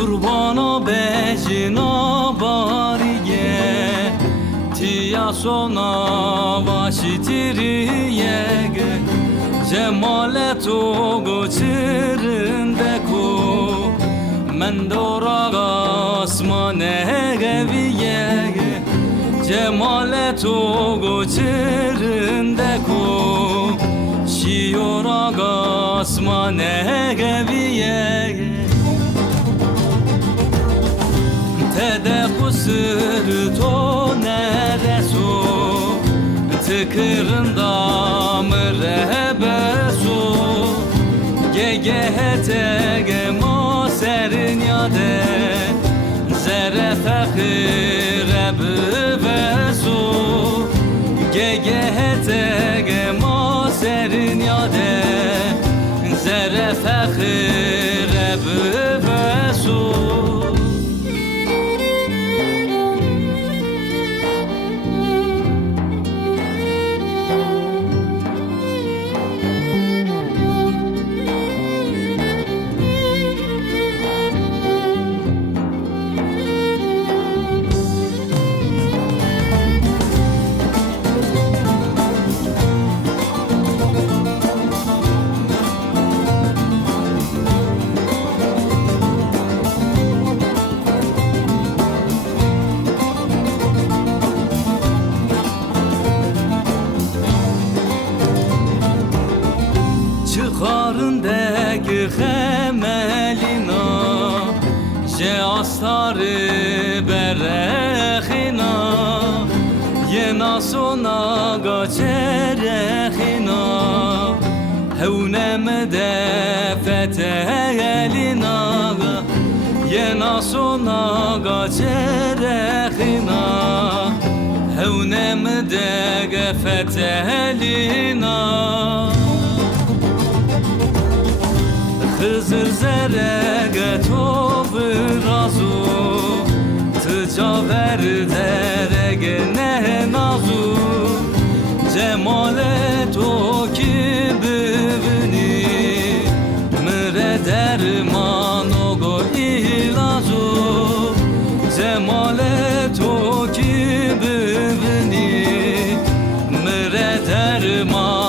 Kurbano bejina bariye Tiya sona vaşitiriye Cemalet o goçirinde ku Mendora asmane geviye Cemalet o goçirinde ku Şiyora asmane geviye Tede kusur to neresu Tıkırında mrebesu Gegehete gema serin yade Zere fekire büvesu Gegehete gema serin yade Zere fekire büvesu Çıkarındaki hemelina Je astarı berehina Yena sona gaçerehina Hevnemede fetehelina Yena sona gaçerehina Hevnemede fetehelina Hızır zerege tovrazu Tıcaver derege ne nazu Cemalet o ki bivini Mre derman o go ilazu Cemalet o ki bivini Mre derman